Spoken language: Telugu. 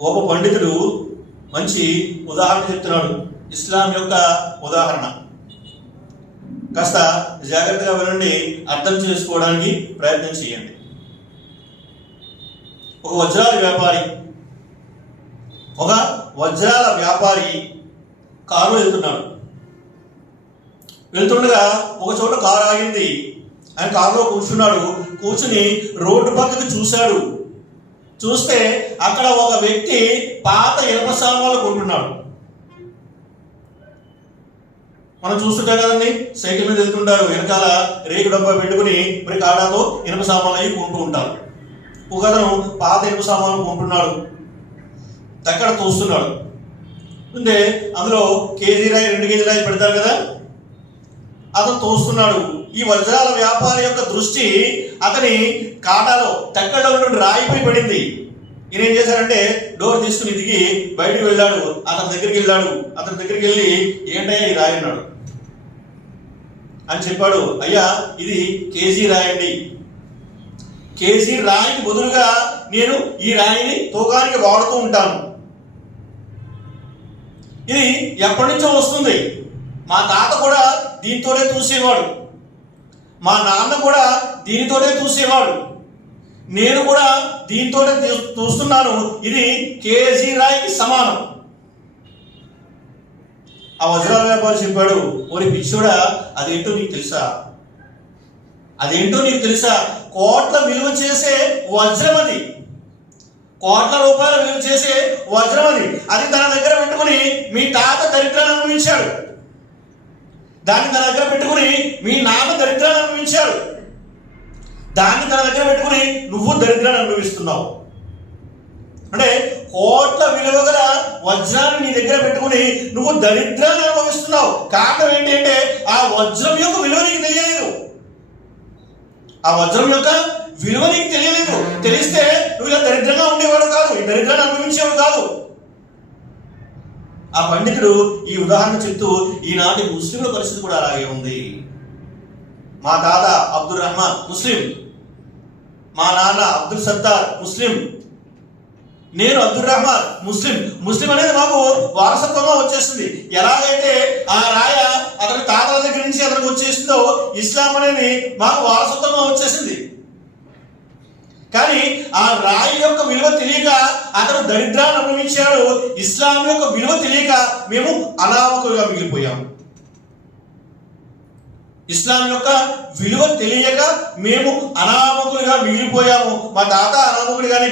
గొప్ప పండితుడు మంచి ఉదాహరణ చెప్తున్నాడు. ఇస్లాం యొక్క ఉదాహరణ కాస్త జాగ్రత్తగా వినండి, అర్థం చేసుకోవడానికి ప్రయత్నం చేయండి. ఒక వజ్రాల వ్యాపారి కారు వెళ్తుండగా ఒక చోట కారు ఆగింది. ఆయన కారులో కూర్చుని రోడ్డు పక్కకి చూశాడు. చూస్తే అక్కడ ఒక వ్యక్తి పాత ఇనుప సామాన్లు కొంటున్నాడు. మనం చూస్తుంటాం కదండి, సైకిల్ మీద వెళ్తుంటారు, వెనకాల రేకు డబ్బా పెట్టుకుని మరి కాడాతో ఇనుప సామాన్లు అవి కొంటూ ఉంటారు. ఒకతను పాత ఇనుప సామాన్లు కొంటున్నాడు, అక్కడ తోస్తున్నాడు. అంటే అందులో కేజీ రాయి 2 కేజీ రాయి పెడతారు కదా, అతను తోస్తున్నాడు. ఈ వజ్రాల వ్యాపారి యొక్క దృష్టి అతని కాటాలో తక్కడలో ఉన్నటువంటి రాయిపై పడింది. ఈయన ఏం చేశారంటే డోర్ తీసుకుని దిగి బయటకు వెళ్ళాడు. అతని దగ్గరికి వెళ్ళి ఏంటయ్యా ఈ రాయి అన్నాడు. అని చెప్పాడు, అయ్యా ఇది కేజీ రాయండి. కేజీ రాయికి బదులుగా నేను ఈ రాయిని తూకానికి వాడుతూ ఉంటాను. ఇది ఎప్పటి నుంచో వస్తుంది. మా తాత కూడా దీంతోనే తూసేవాడు, మా నాన్న కూడా దీనితోనే తూసేవాడు, నేను కూడా దీంతోనే తూస్తున్నాను. ఇది కేజీ రాయికి సమానం. ఆ వజ్రాల వ్యాపారి చెప్పాడు, ఓరి పిచ్చోడా, అదేంటో నీకు తెలుసా? కోట్ల విలువ చేసే వజ్రం అది, కోట్ల రూపాయల విలువ చేసే వజ్రం అది. అది తన దగ్గర పెట్టుకుని మీ తాత దరిద్రాన్ని అనుభవించాడు, దాన్ని తన దగ్గర పెట్టుకుని మీ నాన్న దరిద్రాన్ని అనుభవించాడు, దాన్ని తన దగ్గర పెట్టుకుని నువ్వు దరిద్రాన్ని అనుభవిస్తున్నావు. అంటే కోట్ల విలువ గల వజ్రాన్ని నీ దగ్గర పెట్టుకుని నువ్వు దరిద్రాన్ని అనుభవిస్తున్నావు. కారణం ఏంటి అంటే ఆ వజ్రం యొక్క విలువ నీకు తెలియలేదు. తెలిస్తే నువ్వు ఇలా దరిద్రంగా ఉండేవాడు కాదు, ఈ దరిద్రాన్ని అనుభవించేవాడు కాదు. ఆ పండితుడు ఈ ఉదాహరణ చెప్తూ, ఈనాటి ముస్లింల పరిస్థితి కూడా అలాగే ఉంది. మా తాత అబ్దుల్ రహమాన్ ముస్లిం, మా నాన్న అబ్దుల్ సత్తార్ ముస్లిం, నేను అబ్దుల్ రహమాన్ ముస్లిం అనేది మాకు వారసత్వంగా వచ్చేస్తుంది. ఎలాగైతే ఆ రాయ అతని తాతల దగ్గర నుంచి అతనికి వచ్చేసిందో ఇస్లాం అనేది మాకు వారసత్వంగా వచ్చేసింది. కానీ ఆ రాయి యొక్క విలువ తెలియక అతను దరిద్రాన్ని అనుభవించాడు. ఇస్లాం యొక్క విలువ తెలియక మేము అనామకులుగా మిగిలిపోయాము. ఇస్లాం యొక్క విలువ తెలియక మేము అనామకులుగా మిగిలిపోయాము. మా తాత అనామకులుగానే